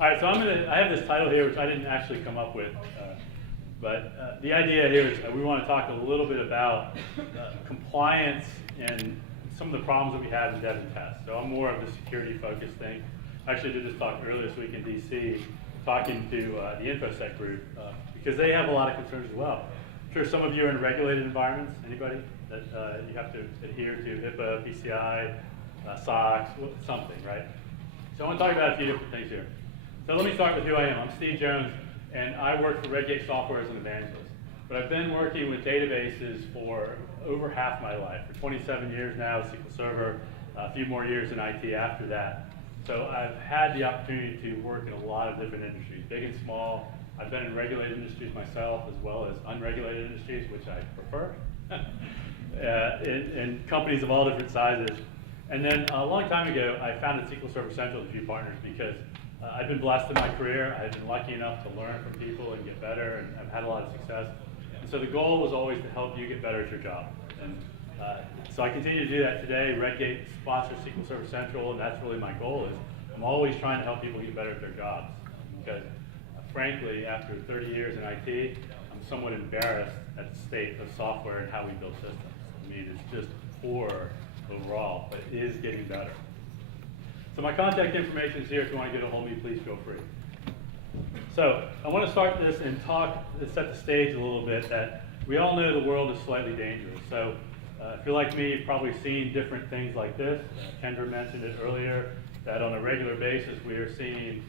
All right, so I have this title here, which I didn't actually come up with, but the idea here is we want to talk a little bit about compliance and some of the problems that we have in dev and test. So I'm more of the security-focused thing. I actually did this talk earlier this week in DC, talking to the InfoSec group, because they have a lot of concerns as well. I'm sure some of you are in regulated environments. Anybody that you have to adhere to HIPAA, PCI, SOX, something, right? So I want to talk about a few different things here. So let me start with who I am. I'm Steve Jones, and I work for Redgate Software as an evangelist. But I've been working with databases for over half my life, for 27 years now, SQL Server, a few more years in IT after that. So I've had the opportunity to work in a lot of different industries, big and small. I've been in regulated industries myself, as well as unregulated industries, which I prefer, in companies of all different sizes. And then a long time ago, I founded SQL Server Central with a few partners because I've been blessed in my career. I've been lucky enough to learn from people and get better, and I've had a lot of success. And so the goal was always to help you get better at your job. And so I continue to do that today. Redgate sponsors SQL Server Central, and that's really my goal. Is I'm always trying to help people get better at their jobs. Because frankly, after 30 years in IT, I'm somewhat embarrassed at the state of software and how we build systems. I mean, it's just poor overall, but it is getting better. So my contact information is here. If you want to get a hold of me, please feel free. So I want to start this and set the stage a little bit that we all know the world is slightly dangerous. So if you're like me, you've probably seen different things like this. Kendra mentioned it earlier, that on a regular basis we are seeing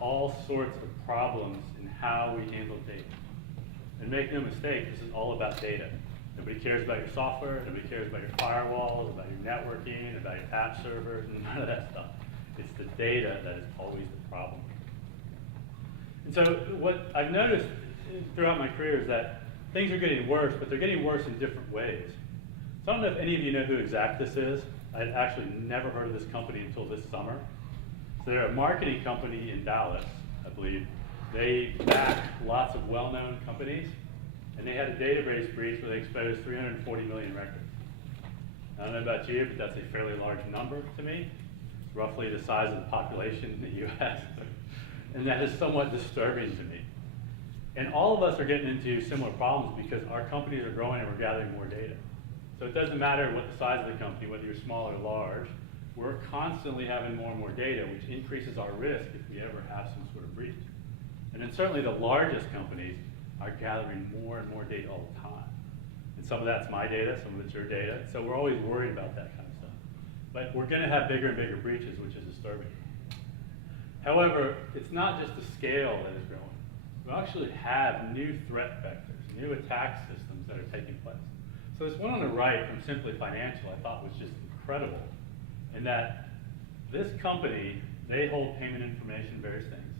all sorts of problems in how we handle data. And make no mistake, this is all about data. Nobody cares about your software, nobody cares about your firewalls, about your networking, about your app servers, and none of that stuff. It's the data that is always the problem. And so what I've noticed throughout my career is that things are getting worse, but they're getting worse in different ways. So I don't know if any of you know who Exactus is. I had actually never heard of this company until this summer. So they're a marketing company in Dallas, I believe. They back lots of well-known companies, and they had a database breach where they exposed 340 million records. I don't know about you, but that's a fairly large number to me. It's roughly the size of the population in the US. And that is somewhat disturbing to me. And all of us are getting into similar problems because our companies are growing and we're gathering more data. So it doesn't matter what the size of the company, whether you're small or large, we're constantly having more and more data, which increases our risk if we ever have some sort of breach. And then certainly the largest companies are gathering more and more data all the time. And some of that's my data, some of it's your data. So we're always worried about that kind of stuff. But we're going to have bigger and bigger breaches, which is disturbing. However, it's not just the scale that is growing. We actually have new threat vectors, new attack systems that are taking place. So this one on the right from Simply Financial I thought was just incredible, in that this company, they hold payment information, various things.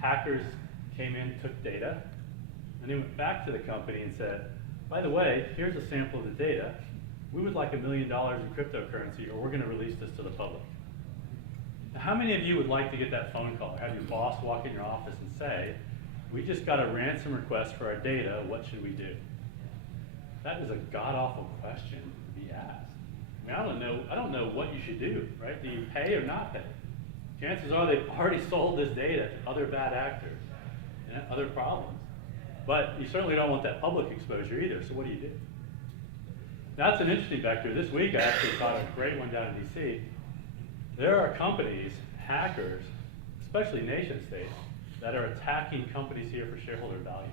Hackers came in, took data, and they went back to the company and said, by the way, here's a sample of the data. We would like $1 million in cryptocurrency, or we're going to release this to the public. Now, how many of you would like to get that phone call, or have your boss walk in your office and say, we just got a ransom request for our data, what should we do? That is a god-awful question to be asked. I mean, I don't know what you should do, right? Do you pay or not pay? Chances are they've already sold this data to other bad actors and other problems. But you certainly don't want that public exposure either, so what do you do? That's an interesting vector. This week I actually caught a great one down in DC. There are companies, hackers, especially nation states, that are attacking companies here for shareholder value.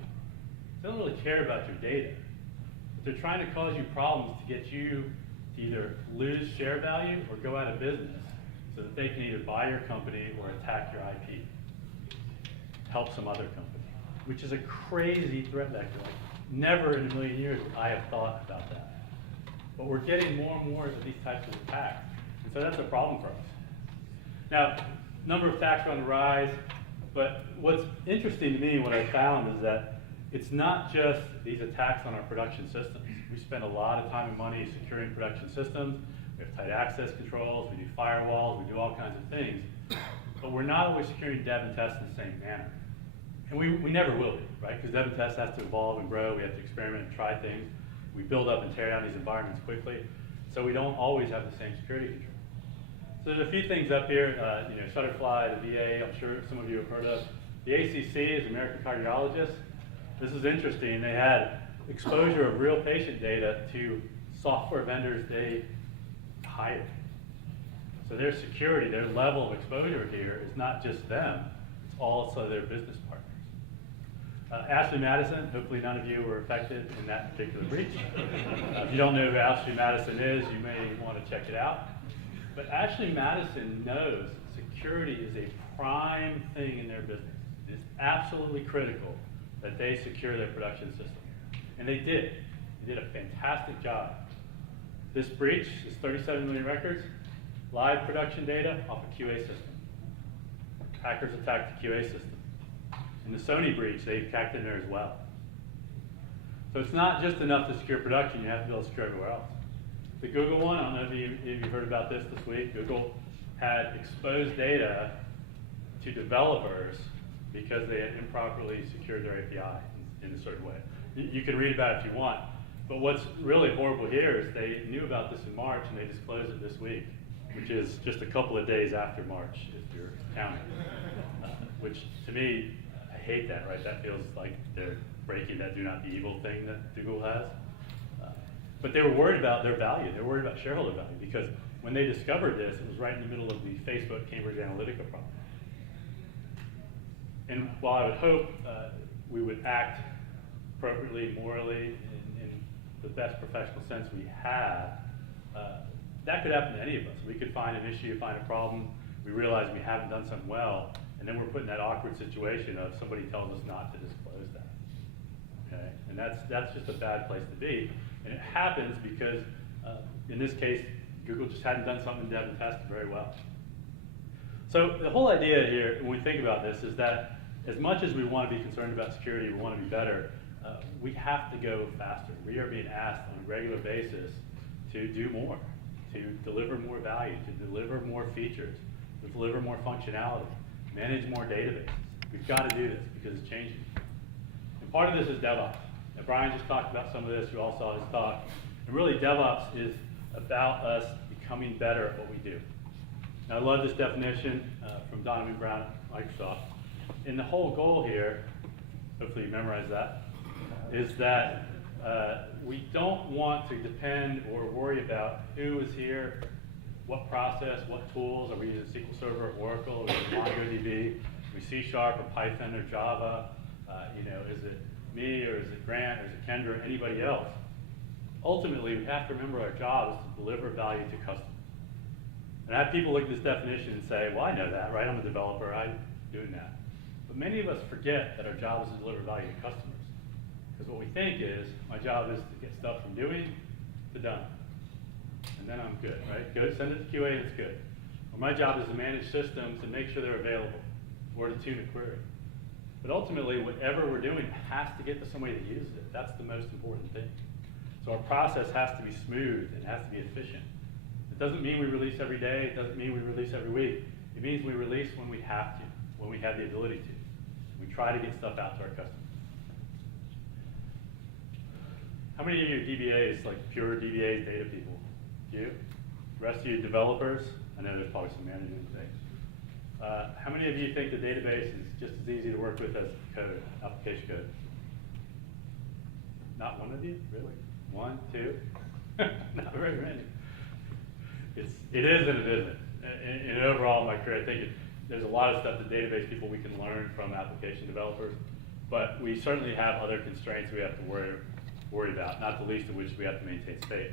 They don't really care about your data, but they're trying to cause you problems to get you to either lose share value or go out of business so that they can either buy your company or attack your IP, help some other company, which is a crazy threat vector. Like, never in a million years would I have thought about that. But we're getting more and more of these types of attacks, and so that's a problem for us. Now, number of attacks are on the rise, but what's interesting to me, what I found is that it's not just these attacks on our production systems. We spend a lot of time and money securing production systems. We have tight access controls, we do firewalls, we do all kinds of things, but we're not always securing dev and test in the same manner. And we never will be, right? Because dev and test has to evolve and grow, we have to experiment and try things. We build up and tear down these environments quickly, so we don't always have the same security control. So there's a few things up here, Shutterfly, the VA, I'm sure some of you have heard of. The ACC is American Cardiologists. This is interesting. They had exposure of real patient data to software vendors they hired. So their security, their level of exposure here is not just them, it's also their business partners. Ashley Madison, hopefully none of you were affected in that particular breach. If you don't know who Ashley Madison is, you may want to check it out. But Ashley Madison knows security is a prime thing in their business. It is absolutely critical that they secure their production system. And they did. They did a fantastic job. This breach is 37 million records, live production data off a QA system. Hackers attacked the QA system. In the Sony breach, they hacked in there as well. So it's not just enough to secure production, you have to be able to secure everywhere else. The Google one, I don't know if you've heard about this week, Google had exposed data to developers because they had improperly secured their API in a certain way. You can read about it if you want, but what's really horrible here is they knew about this in March and they disclosed it this week, which is just a couple of days after March, if you're counting. Which to me, I hate that, right? That feels like they're breaking that do not be evil thing that Google has. But they were worried about their value. They were worried about shareholder value because when they discovered this, it was right in the middle of the Facebook Cambridge Analytica problem. And while I would hope we would act appropriately, morally, in the best professional sense we have, that could happen to any of us. We could find an issue, find a problem, we realize we haven't done something well, and then we're put in that awkward situation of somebody tells us not to disclose that. Okay? And that's just a bad place to be. And it happens because, in this case, Google just hadn't done something that hadn't tested very well. So the whole idea here, when we think about this, is that as much as we want to be concerned about security, we want to be better, we have to go faster. We are being asked on a regular basis to do more, to deliver more value, to deliver more features, to deliver more functionality, manage more databases. We've got to do this because it's changing. And part of this is DevOps. Now, Brian just talked about some of this. You all saw his talk. And really, DevOps is about us becoming better at what we do. Now, I love this definition from Donovan Brown at Microsoft. And the whole goal here, hopefully you memorize that, is that we don't want to depend or worry about who is here, what process, what tools. Are we using SQL Server or Oracle or MongoDB? Are we C# or Python or Java? Is it me or is it Grant or is it Kendra or anybody else? Ultimately, we have to remember our job is to deliver value to customers. And I have people look at this definition and say, well, I know that, right? I'm a developer, I'm doing that. But many of us forget that our job is to deliver value to customers. Because what we think is, my job is to get stuff from doing to done. And then I'm good, right? Good, send it to QA and it's good. Or my job is to manage systems and make sure they're available, or to tune a query. But ultimately, whatever we're doing has to get to somebody that uses it. That's the most important thing. So our process has to be smooth and has to be efficient. It doesn't mean we release every day. It doesn't mean we release every week. It means we release when we have to, when we have the ability to. We try to get stuff out to our customers. How many of you are DBAs, like pure DBAs, data people? You? The rest of you developers? I know there's probably some management things. How many of you think the database is just as easy to work with as code, application code? Not one of you? Really? One, two? Not very many. It is and it isn't. And overall, in my career, I think there's a lot of stuff that database people we can learn from application developers, but we certainly have other constraints we have to worry about, not the least of which we have to maintain state.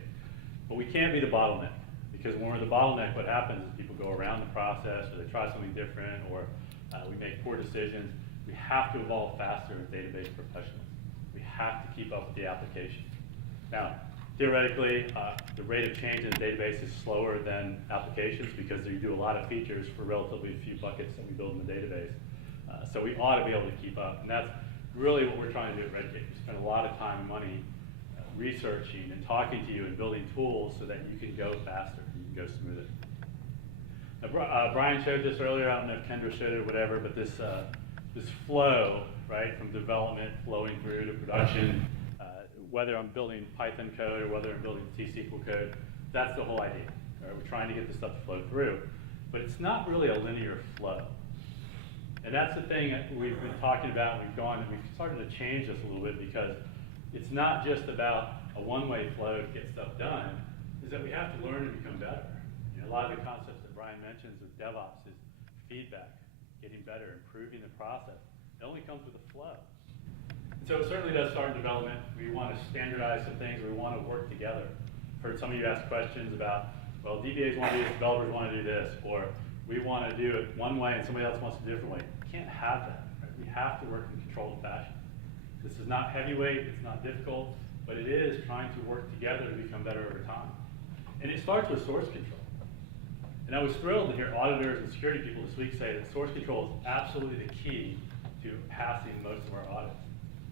But we can't be the bottleneck, because when we're the bottleneck, what happens is people go around the process, or they try something different, or we make poor decisions. We have to evolve faster as database professionals. We have to keep up with the application. Now, theoretically, the rate of change in the database is slower than applications because you do a lot of features for relatively few buckets that we build in the database. So we ought to be able to keep up, and that's really what we're trying to do at Redgate. We spend a lot of time and money researching and talking to you and building tools so that you can go faster, you can go smoother. Now, Brian showed this earlier. I don't know if Kendra showed it or whatever, but this flow, right, from development flowing through to production, whether I'm building Python code or whether I'm building T-SQL code, that's the whole idea. Right? We're trying to get this stuff to flow through. but it's not really a linear flow. And that's the thing that we've been talking about, and we've started to change this a little bit, because it's not just about a one-way flow to get stuff done, is that we have to learn and become better. You know, a lot of the concepts that Brian mentions with DevOps is feedback, getting better, improving the process. It only comes with a flow. And so it certainly does start in development. We want to standardize some things, we want to work together. I've heard some of you ask questions about, well, DBAs want to do this, developers want to do this, or we want to do it one way and somebody else wants to do it a different way. We can't have that. Right? We have to work in a controlled fashion. This is not heavyweight, it's not difficult, but it is trying to work together to become better over time. And it starts with source control. And I was thrilled to hear auditors and security people this week say that source control is absolutely the key to passing most of our audits.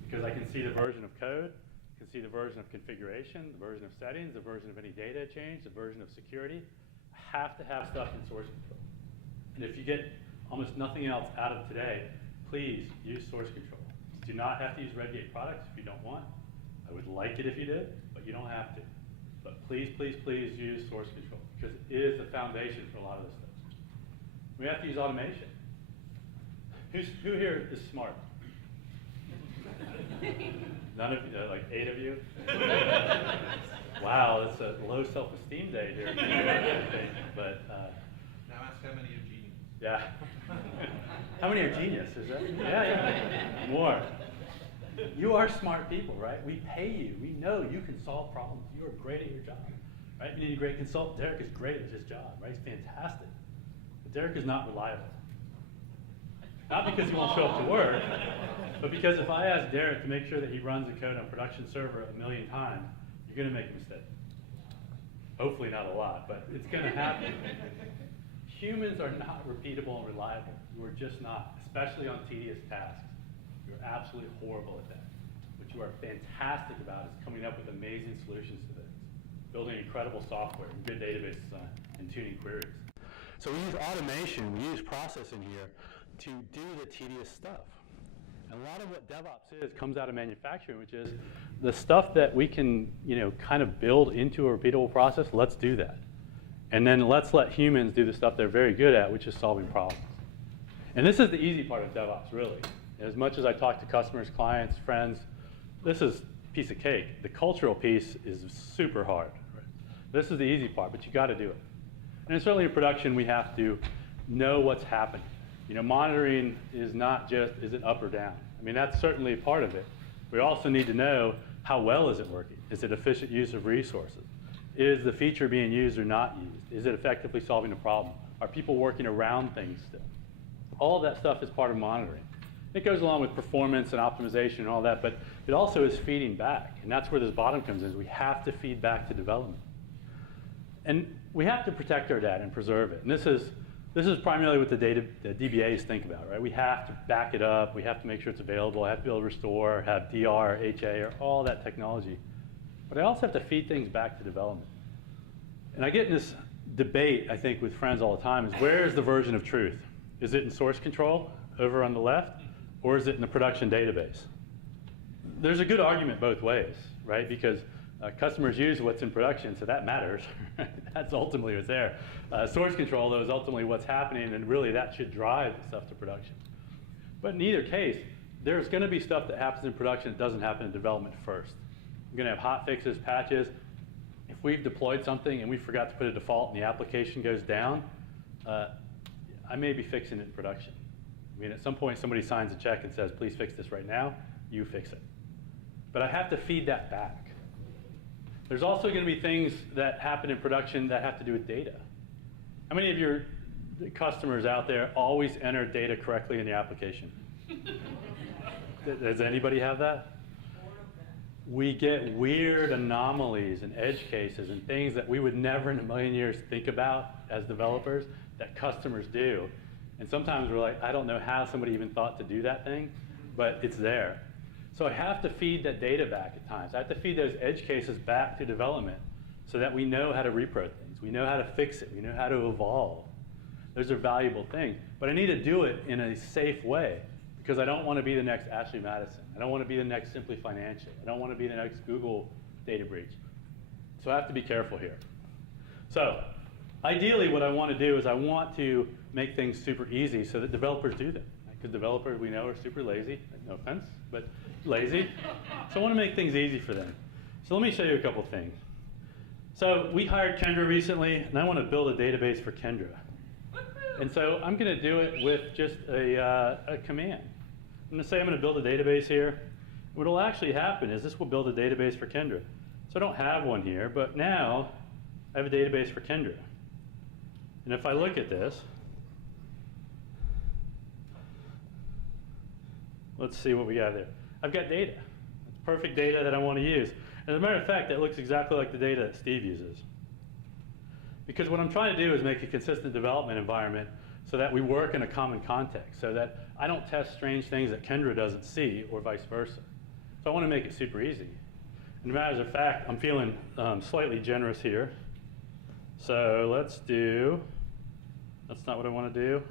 Because I can see the version of code, I can see the version of configuration, the version of settings, the version of any data change, the version of security. I have to have stuff in source control. And if you get almost nothing else out of today, please use source control. Do not have to use Redgate products if you don't want. I would like it if you did, but you don't have to. But please, please, please use source control, because it is the foundation for a lot of this stuff. We have to use automation. Who here is smart? None of you, like 8 of you? Wow, it's a low self-esteem day here. But now ask how many are genius. Yeah. How many are genius? Is that? Yeah. More. You are smart people, right? We pay you. We know you can solve problems. You are great at your job, right? You need a great consultant. Derek is great at his job, right? He's fantastic. But Derek is not reliable. Not because he won't show up to work, but because if I ask Derek to make sure that he runs the code on a production server 1,000,000 times, you're going to make a mistake. Hopefully not a lot, but it's going to happen. Humans are not repeatable and reliable. You are just not, especially on tedious tasks. You're absolutely horrible at that. What you are fantastic about is coming up with amazing solutions to this, building incredible software, good database design, and tuning queries. So we use automation, we use processing here to do the tedious stuff. And a lot of what DevOps is comes out of manufacturing, which is the stuff that we can, kind of build into a repeatable process. Let's do that. And then let's let humans do the stuff they're very good at, which is solving problems. And this is the easy part of DevOps, really. As much as I talk to customers, clients, friends, this is a piece of cake. The cultural piece is super hard. Right? This is the easy part, but you got to do it. And certainly in production, we have to know what's happening. Monitoring is not just, is it up or down? I mean, that's certainly a part of it. We also need to know, how well is it working? Is it efficient use of resources? Is the feature being used or not used? Is it effectively solving a problem? Are people working around things still? All of that stuff is part of monitoring. It goes along with performance and optimization and all that, but it also is feeding back. And that's where this bottom comes in, is we have to feed back to development. And we have to protect our data and preserve it. And this is primarily what the DBAs think about, right? We have to back it up. We have to make sure it's available. I have to be able to restore, have DR, HA, or all that technology. But I also have to feed things back to development. And I get in this debate, I think, with friends all the time, is where is the version of truth? Is it in source control over on the left, or is it in the production database? There's a good argument both ways, right? Because customers use what's in production, so that matters. That's ultimately what's there. Source control, though, is ultimately what's happening, and really that should drive the stuff to production. But in either case, there's going to be stuff that happens in production that doesn't happen in development first. You're going to have hot fixes, patches. If we've deployed something and we forgot to put a default and the application goes down, I may be fixing it in production. I mean, at some point somebody signs a check and says, please fix this right now, you fix it. But I have to feed that back. There's also going to be things that happen in production that have to do with data. How many of your customers out there always enter data correctly in the application? Does anybody have that? We get weird anomalies and edge cases and things that we would never in a million years think about as developers that customers do. And sometimes we're like, I don't know how somebody even thought to do that thing, but it's there. So I have to feed that data back at times. I have to feed those edge cases back to development so that we know how to repro things. We know how to fix it. We know how to evolve. Those are valuable things. But I need to do it in a safe way because I don't want to be the next Ashley Madison. I don't want to be the next Simply Financial. I don't want to be the next Google data breach. So I have to be careful here. So Ideally, what I want to do is I want to make things super easy so that developers do them. Because developers, we know, are super lazy. No offense, but lazy. So I want to make things easy for them. So let me show you a couple things. So we hired Kendra recently, and I want to build a database for Kendra. And so I'm going to do it with just a command. I'm going to say I'm going to build a database here. What will actually happen is this will build a database for Kendra. So I don't have one here, but now I have a database for Kendra. And if I look at this, let's see what we got there. I've got data. It's perfect data that I want to use. As a matter of fact, that looks exactly like the data that Steve uses. Because what I'm trying to do is make a consistent development environment so that we work in a common context, so that I don't test strange things that Kendra doesn't see, or vice versa. So I want to make it super easy. And as a matter of fact, I'm feeling slightly generous here. So let's do, that's not what I want to do.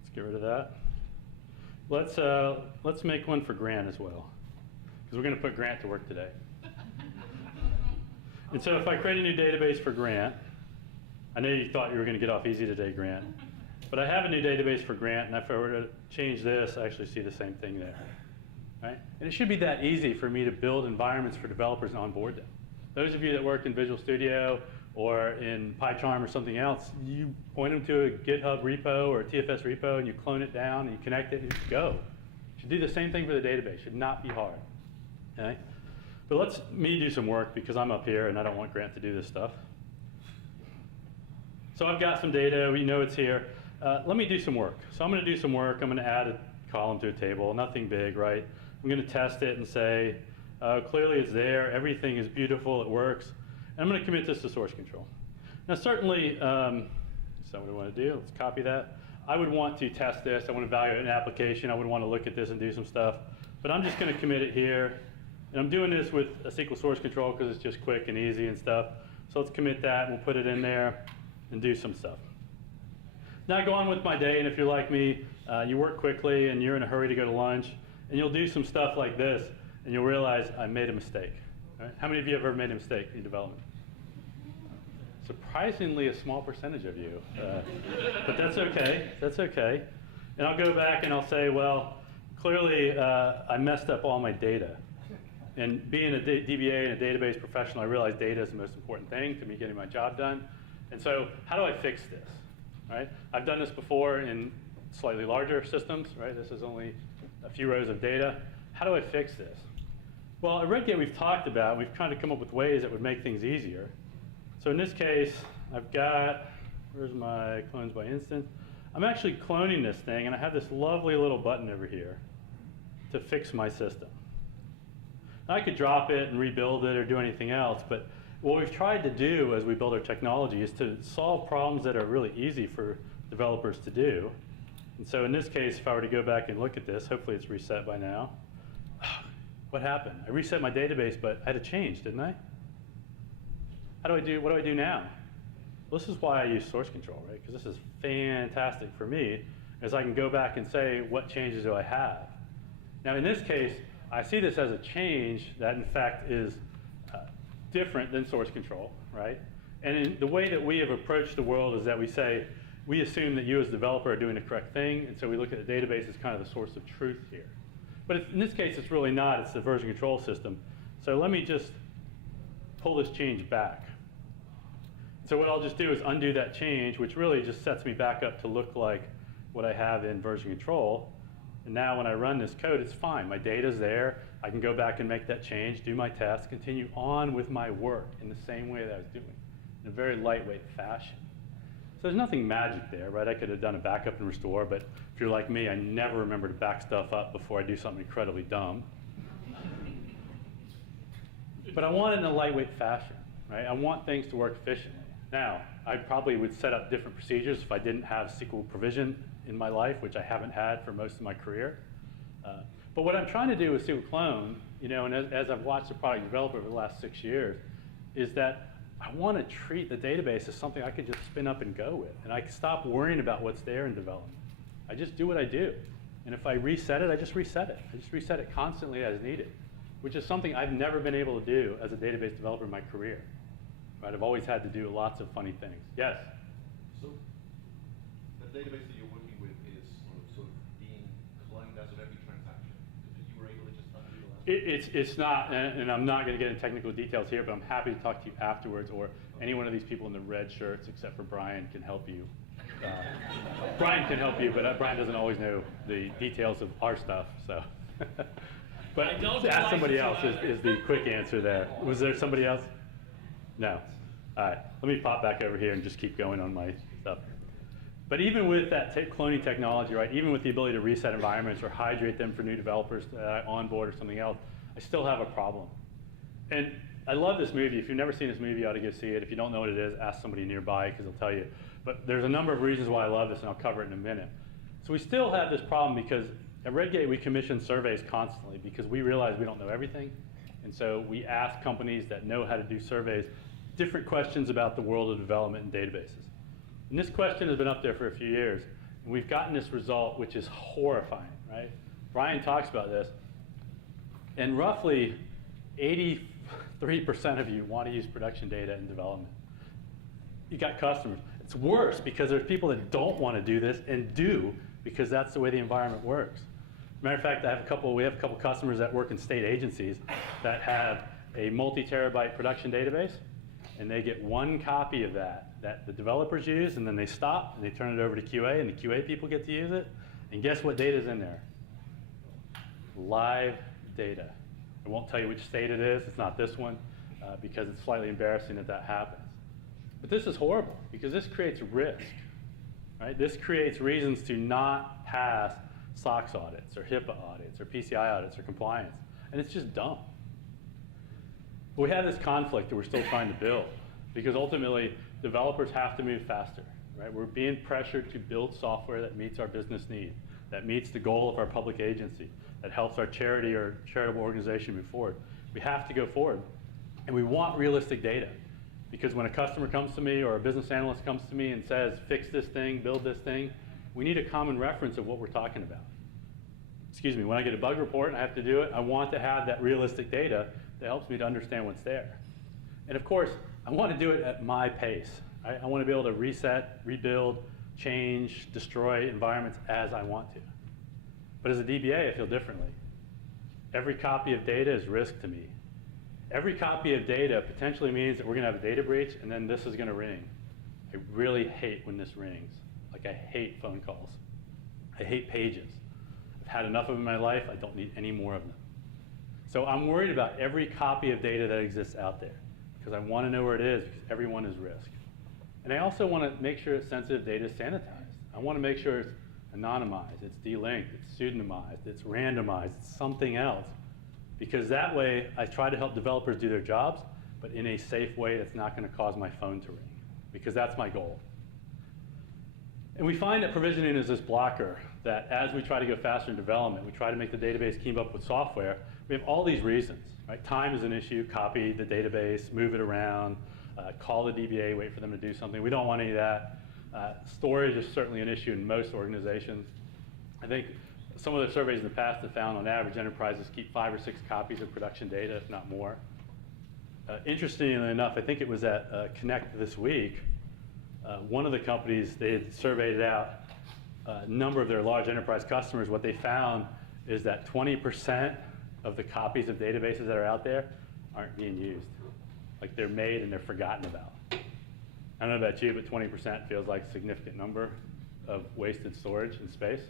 Let's get rid of that. Let's make one for Grant as well, because we're going to put Grant to work today. And so if I create a new database for Grant, I know you thought you were going to get off easy today, Grant, but I have a new database for Grant, and if I were to change this, I actually see the same thing there. Right? And it should be that easy for me to build environments for developers and onboard them. Those of you that work in Visual Studio or in PyCharm or something else, you point them to a GitHub repo or a TFS repo, and you clone it down, and you connect it, and you go. You should do the same thing for the database. It should not be hard. Okay? But let me do some work, because I'm up here, and I don't want Grant to do this stuff. So I've got some data. We know it's here. Let me do some work. So I'm going to do some work. I'm going to add a column to a table. Nothing big, right? I'm going to test it and say, clearly it's there. Everything is beautiful. It works. And I'm going to commit this to source control. Now, certainly, that's not what I want to do. Let's copy that. I would want to test this. I want to evaluate an application. I would want to look at this and do some stuff. But I'm just going to commit it here. And I'm doing this with a SQL source control because it's just quick and easy and stuff. So let's commit that, and we'll put it in there and do some stuff. Now I go on with my day, and if you're like me, you work quickly and you're in a hurry to go to lunch, and you'll do some stuff like this, and you'll realize I made a mistake. Right? How many of you have ever made a mistake in development? Surprisingly, a small percentage of you. But that's okay. That's okay. And I'll go back and I'll say, well, clearly I messed up all my data. And being a DBA and a database professional, I realize data is the most important thing to me getting my job done. And so how do I fix this? Right? I've done this before in slightly larger systems. Right? This is only a few rows of data. How do I fix this? Well, at Redgate, we've talked about, we've tried to come up with ways that would make things easier. So in this case, I've got, where's my clones by instance? I'm actually cloning this thing, and I have this lovely little button over here to fix my system. I could drop it and rebuild it or do anything else, but what we've tried to do as we build our technology is to solve problems that are really easy for developers to do. And so in this case, if I were to go back and look at this, hopefully it's reset by now. What happened? I reset my database, but I had to change, didn't I? What do I do now? Well, this is why I use source control, right? Because this is fantastic for me, as I can go back and say, what changes do I have? Now in this case, I see this as a change that in fact is different than source control, right? And in the way that we have approached the world is that we say, we assume that you as a developer are doing the correct thing, and so we look at the database as kind of the source of truth here. But in this case, it's really not. It's the version control system. So let me just pull this change back. So what I'll just do is undo that change, which really just sets me back up to look like what I have in version control. And now when I run this code, it's fine. My data's there. I can go back and make that change, do my test, continue on with my work in the same way that I was doing, in a very lightweight fashion. So there's nothing magic there, right? I could have done a backup and restore, but if you're like me, I never remember to back stuff up before I do something incredibly dumb. But I want it in a lightweight fashion, right? I want things to work efficiently. Now, I probably would set up different procedures if I didn't have SQL provision in my life, which I haven't had for most of my career. But what I'm trying to do with SQL Clone, you know, and as I've watched the product develop over the last 6 years, is that I want to treat the database as something I can just spin up and go with. And I can stop worrying about what's there in development. I just do what I do. And if I reset it, I just reset it. I just reset it constantly as needed, which is something I've never been able to do as a database developer in my career. right? I've always had to do lots of funny things. Yes? So the database that you're working with is sort of being cloned as of every transaction. You were able to just undo the last It's not, and I'm not going to get into technical details here, but I'm happy to talk to you afterwards, or any one of these people in the red shirts, except for Brian, can help you. Brian can help you, but Brian doesn't always know the details of our stuff, so. But ask somebody else is the quick answer there. Was there somebody else? No. All right, let me pop back over here and just keep going on my stuff. But even with that cloning technology, right, even with the ability to reset environments or hydrate them for new developers onboard or something else, I still have a problem. And I love this movie. If you've never seen this movie, you ought to go see it. If you don't know what it is, ask somebody nearby because they'll tell you. But there's a number of reasons why I love this, and I'll cover it in a minute. So we still have this problem because at Redgate, we commission surveys constantly because we realize we don't know everything. And so we ask companies that know how to do surveys different questions about the world of development and databases. And this question has been up there for a few years. And we've gotten this result, which is horrifying, right? Brian talks about this. And roughly 83% of you want to use production data in development. You got customers. It's worse because there's people that don't want to do this and do because that's the way the environment works. Matter of fact, we have a couple customers that work in state agencies that have a multi-terabyte production database, and they get one copy of that the developers use, and then they stop and they turn it over to QA, and the QA people get to use it. And guess what data is in there? Live data. I won't tell you which state it is. It's not this one because it's slightly embarrassing that happens. But this is horrible because this creates risk. Right? This creates reasons to not pass SOX audits or HIPAA audits or PCI audits or compliance. And it's just dumb. But we have this conflict that we're still trying to build because ultimately developers have to move faster. Right? We're being pressured to build software that meets our business need, that meets the goal of our public agency, that helps our charity or charitable organization move forward. We have to go forward. And we want realistic data. Because when a customer comes to me or a business analyst comes to me and says, fix this thing, build this thing, we need a common reference of what we're talking about. Excuse me, when I get a bug report and I have to do it, I want to have that realistic data that helps me to understand what's there. And of course, I want to do it at my pace. Right? I want to be able to reset, rebuild, change, destroy environments as I want to. But as a DBA, I feel differently. Every copy of data is risk to me. Every copy of data potentially means that we're going to have a data breach, and then this is going to ring. I really hate when this rings. Like, I hate phone calls. I hate pages. I've had enough of them in my life. I don't need any more of them. So I'm worried about every copy of data that exists out there because I want to know where it is because everyone is risk. And I also want to make sure that sensitive data is sanitized. I want to make sure it's anonymized, it's delinked, it's pseudonymized, it's randomized, it's something else. Because that way, I try to help developers do their jobs, but in a safe way that's not going to cause my phone to ring, because that's my goal. And we find that provisioning is this blocker, that as we try to go faster in development, we try to make the database keep up with software, we have all these reasons. Right? Time is an issue, copy the database, move it around, call the DBA, wait for them to do something. We don't want any of that. Storage is certainly an issue in most organizations. I think some of the surveys in the past have found on average enterprises keep 5 or 6 copies of production data, if not more. Interestingly enough, I think it was at Connect this week, one of the companies, they had surveyed out a number of their large enterprise customers. What they found is that 20% of the copies of databases that are out there aren't being used. Like, they're made and they're forgotten about. I don't know about you, but 20% feels like a significant number of wasted storage and space.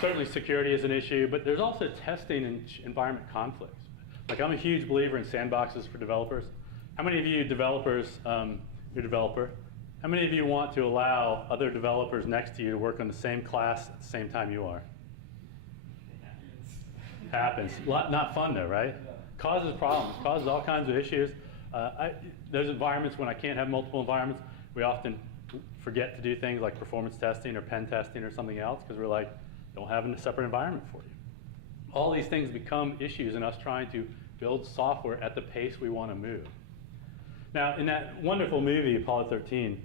Certainly security is an issue, but there's also testing and environment conflicts. Like, I'm a huge believer in sandboxes for developers. How many of you developers, you're a developer, how many of you want to allow other developers next to you to work on the same class at the same time you are? It happens. Not fun though, right? Causes problems, causes all kinds of issues. There's environments when I can't have multiple environments, we often forget to do things like performance testing or pen testing or something else because we're like, don't have a separate environment for you. All these things become issues in us trying to build software at the pace we want to move. Now, in that wonderful movie, Apollo 13,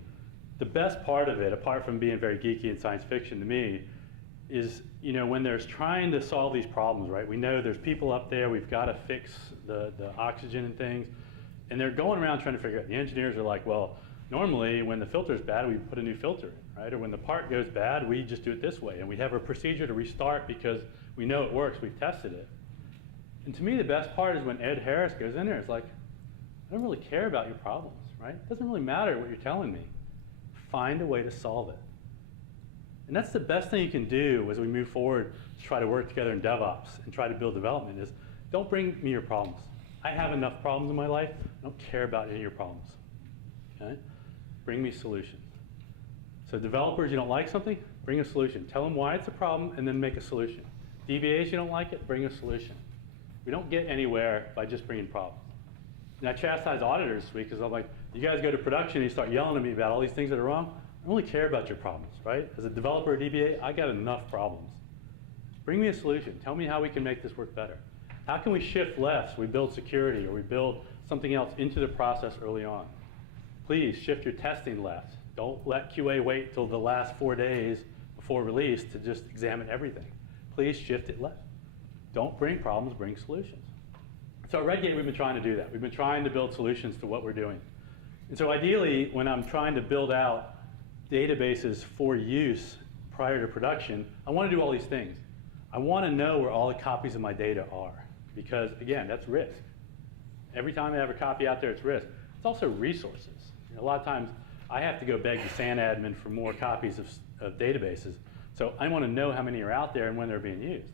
the best part of it, apart from being very geeky and science fiction to me, is, you know, when there's trying to solve these problems, right? We know there's people up there, we've got to fix the oxygen and things. And they're going around trying to figure out, the engineers are like, well, normally when the filter's bad, we put a new filter in, right? Or when the part goes bad, we just do it this way. And we have a procedure to restart because we know it works, we've tested it. And to me, the best part is when Ed Harris goes in there, it's like, I don't really care about your problems, right? It doesn't really matter what you're telling me. Find a way to solve it. And that's the best thing you can do as we move forward to try to work together in DevOps and try to build development is, don't bring me your problems. I have enough problems in my life. I don't care about any of your problems. Okay? Bring me solutions. So developers, you don't like something, bring a solution. Tell them why it's a problem and then make a solution. DBAs, you don't like it, bring a solution. We don't get anywhere by just bringing problems. And I chastise auditors this week because I'm like, you guys go to production and you start yelling at me about all these things that are wrong. I don't really care about your problems, right? As a developer or DBA, I got enough problems. Bring me a solution. Tell me how we can make this work better. How can we shift left? We build security or we build something else into the process early on. Please shift your testing left. Don't let QA wait till the last 4 days before release to just examine everything. Please shift it left. Don't bring problems, bring solutions. So at Redgate, we've been trying to do that. We've been trying to build solutions to what we're doing. And so ideally, when I'm trying to build out databases for use prior to production, I want to do all these things. I want to know where all the copies of my data are. Because, again, that's risk. Every time I have a copy out there, it's risk. It's also resources. You know, a lot of times, I have to go beg the SAN admin for more copies of databases. So I want to know how many are out there and when they're being used.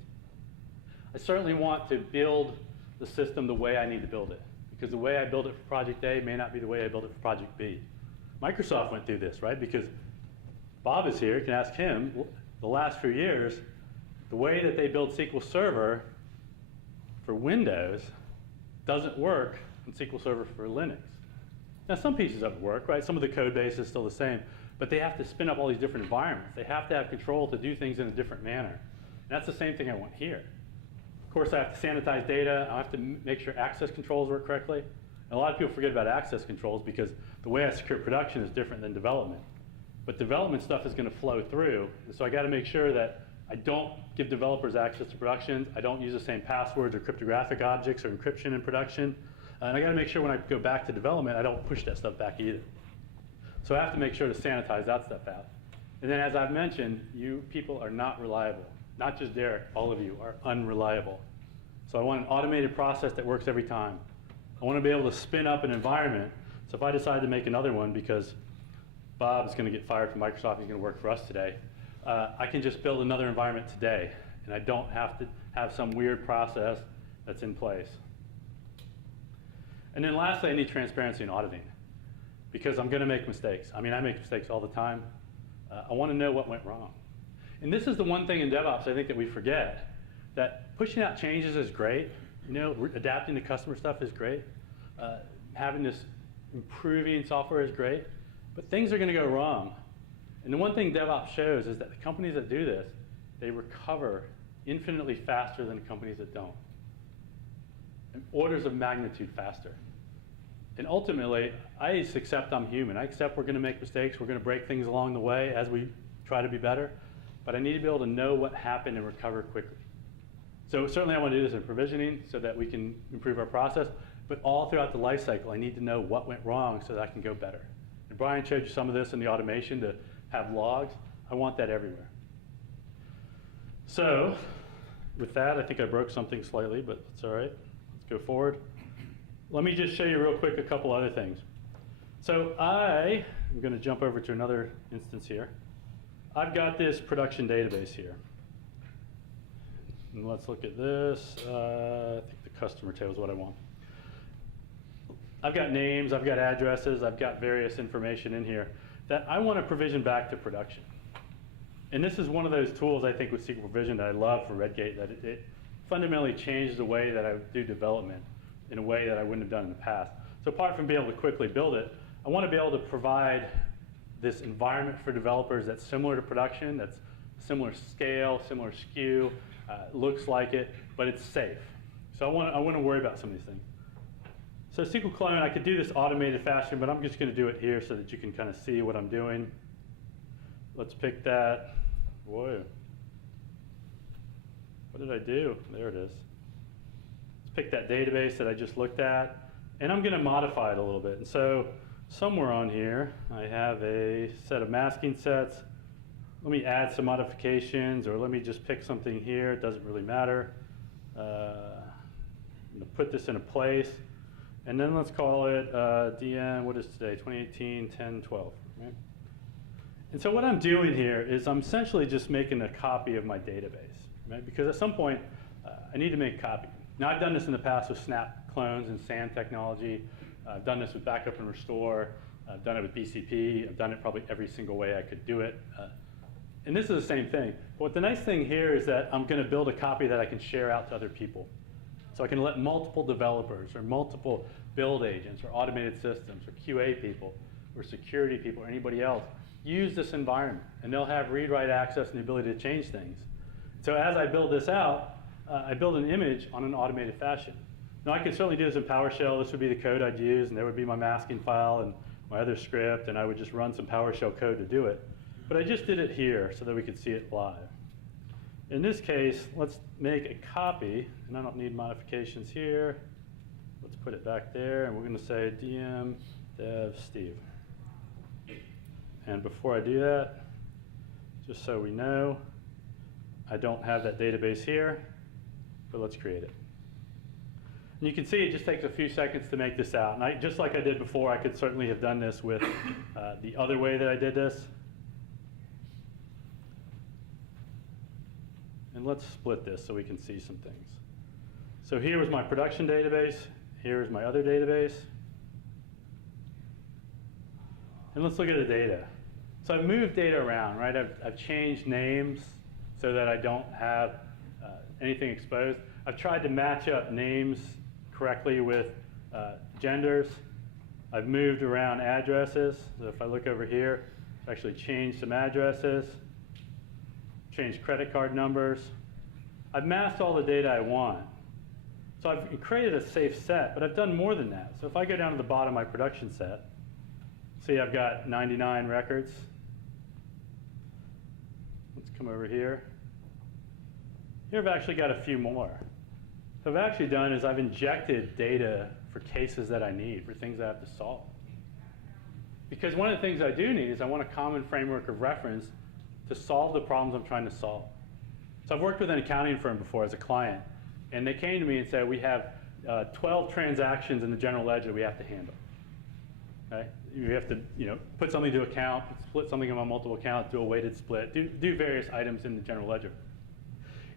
I certainly want to build the system the way I need to build it. Because the way I build it for Project A may not be the way I build it for Project B. Microsoft went through this, right? Because Bob is here, you can ask him, the last few years, the way that they build SQL Server for Windows doesn't work in SQL Server for Linux. Now some pieces of it work, right? Some of the code base is still the same, but they have to spin up all these different environments. They have to have control to do things in a different manner. And that's the same thing I want here. Of course, I have to sanitize data. I have to make sure access controls work correctly. And a lot of people forget about access controls because the way I secure production is different than development. But development stuff is going to flow through. And so I got to make sure that I don't give developers access to production. I don't use the same passwords or cryptographic objects or encryption in production. And I got to make sure when I go back to development, I don't push that stuff back either. So I have to make sure to sanitize that stuff out. And then as I've mentioned, you people are not reliable. Not just Derek, all of you are unreliable. So I want an automated process that works every time. I want to be able to spin up an environment. So if I decide to make another one because Bob's going to get fired from Microsoft, he's going to work for us today, I can just build another environment today, and I don't have to have some weird process that's in place. And then lastly, I need transparency in auditing, because I'm going to make mistakes. I mean, I make mistakes all the time. I want to know what went wrong. And this is the one thing in DevOps I think that we forget, that pushing out changes is great. You know, adapting to customer stuff is great. Having this improving software is great, but things are going to go wrong. And the one thing DevOps shows is that the companies that do this, they recover infinitely faster than the companies that don't. And orders of magnitude faster. And ultimately, I just accept I'm human. I accept we're going to make mistakes. We're going to break things along the way as we try to be better. But I need to be able to know what happened and recover quickly. So certainly I want to do this in provisioning so that we can improve our process. But all throughout the life cycle, I need to know what went wrong so that I can go better. And Brian showed you some of this in the automation to have logs. I want that everywhere. So with that, I think I broke something slightly, but it's all right. Let's go forward. Let me just show you real quick a couple other things. So I'm going to jump over to another instance here. I've got this production database here. And let's look at this. I think the customer table is what I want. I've got names, I've got addresses, I've got various information in here that I want to provision back to production. And this is one of those tools I think with SQL Provision that I love for Redgate, that it fundamentally changes the way that I do development in a way that I wouldn't have done in the past. So apart from being able to quickly build it, I want to be able to provide this environment for developers that's similar to production, that's similar scale, similar SKU, looks like it, but it's safe. So I want to worry about some of these things. So SQL clone, I could do this automated fashion, but I'm just going to do it here so that you can kind of see what I'm doing. Let's pick that. Whoa. What did I do? There it is. Let's pick that database that I just looked at. And I'm going to modify it a little bit. And so somewhere on here, I have a set of masking sets. Let me add some modifications, or let me just pick something here. It doesn't really matter. I'm going to put this in a place. And then let's call it DM, what is today, 2018, 10, 12. Right? And so what I'm doing here is I'm essentially just making a copy of my database. Right? Because at some point, I need to make a copy. Now, I've done this in the past with Snap clones and SAN technology. I've done this with backup and restore. I've done it with BCP. I've done it probably every single way I could do it. And this is the same thing. But the nice thing here is that I'm going to build a copy that I can share out to other people. So I can let multiple developers or multiple build agents or automated systems or QA people or security people or anybody else use this environment. And they'll have read-write access and the ability to change things. So as I build this out, I build an image on an automated fashion. Now I could certainly do this in PowerShell. This would be the code I'd use, and there would be my masking file and my other script, and I would just run some PowerShell code to do it. But I just did it here so that we could see it live. In this case, let's make a copy, and I don't need modifications here. Let's put it back there, and we're going to say DM dev Steve. And before I do that, just so we know, I don't have that database here, but let's create it. And you can see it just takes a few seconds to make this out. And just like I did before, I could certainly have done this with the other way that I did this. And let's split this so we can see some things. So here was my production database. Here is my other database. And let's look at the data. So I've moved data around, right? I've changed names so that I don't have anything exposed. I've tried to match up names correctly with genders. I've moved around addresses. So if I look over here, I've actually changed some addresses, changed credit card numbers. I've masked all the data I want. So I've created a safe set, but I've done more than that. So if I go down to the bottom of my production set, see I've got 99 records. Let's come over here. Here I've actually got a few more. So what I've actually done is I've injected data for cases that I need, for things I have to solve. Because one of the things I do need is I want a common framework of reference to solve the problems I'm trying to solve. So I've worked with an accounting firm before as a client, and they came to me and said, we have 12 transactions in the general ledger we have to handle. Okay? You have to put something to account, split something among multiple accounts, do a weighted split, do various items in the general ledger.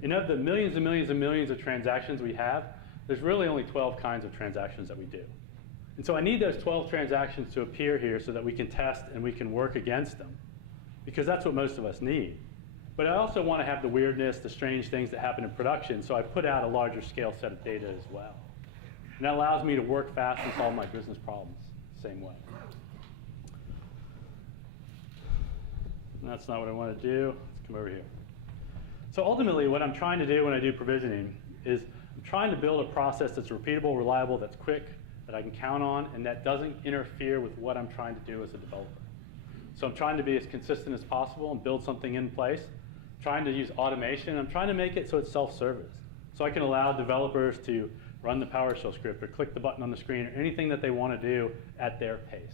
And of the millions and millions and millions of transactions we have, there's really only 12 kinds of transactions that we do. And so I need those 12 transactions to appear here so that we can test and we can work against them, because that's what most of us need. But I also want to have the weirdness, the strange things that happen in production, so I put out a larger scale set of data as well. And that allows me to work fast and solve my business problems the same way. And that's not what I want to do. Let's come over here. So ultimately, what I'm trying to do when I do provisioning is I'm trying to build a process that's repeatable, reliable, that's quick, that I can count on, and that doesn't interfere with what I'm trying to do as a developer. So I'm trying to be as consistent as possible and build something in place, trying to use automation. I'm trying to make it so it's self-service. So I can allow developers to run the PowerShell script or click the button on the screen or anything that they want to do at their pace.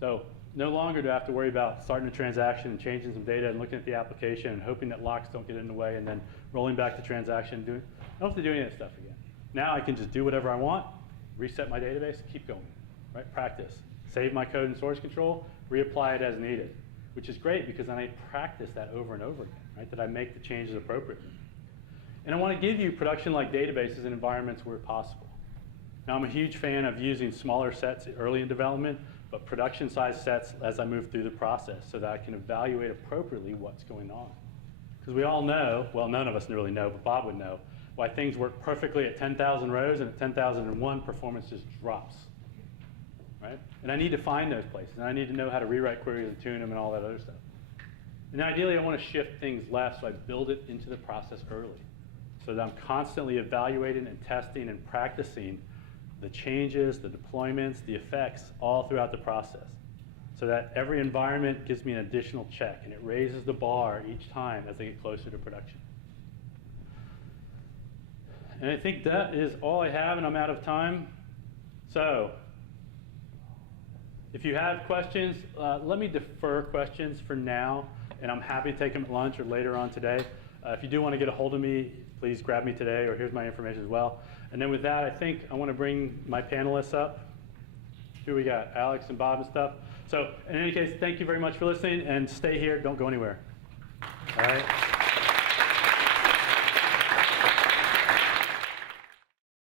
So no longer do I have to worry about starting a transaction and changing some data and looking at the application and hoping that locks don't get in the way and then rolling back the transaction. I don't have to do any of that stuff again. Now I can just do whatever I want, reset my database, keep going, right? Practice. Save my code in source control, reapply it as needed, which is great because then I practice that over and over again, right? That I make the changes appropriately. And I want to give you production-like databases in environments where possible. Now I'm a huge fan of using smaller sets early in development, but production-sized sets as I move through the process so that I can evaluate appropriately what's going on. Because we all know, well, none of us really know, but Bob would know, why things work perfectly at 10,000 rows and at 10,001 performance just drops. Right? And I need to find those places, and I need to know how to rewrite queries and tune them and all that other stuff. And ideally, I want to shift things left, so I build it into the process early, so that I'm constantly evaluating and testing and practicing the changes, the deployments, the effects, all throughout the process, so that every environment gives me an additional check, and it raises the bar each time as I get closer to production. And I think that is all I have, and I'm out of time. So, if you have questions, let me defer questions for now, and I'm happy to take them at lunch or later on today. If you do want to get a hold of me, please grab me today, or here's my information as well. And then with that, I think I want to bring my panelists up. Who we got? Alex and Bob and stuff. So in any case, thank you very much for listening, and stay here. Don't go anywhere. All right.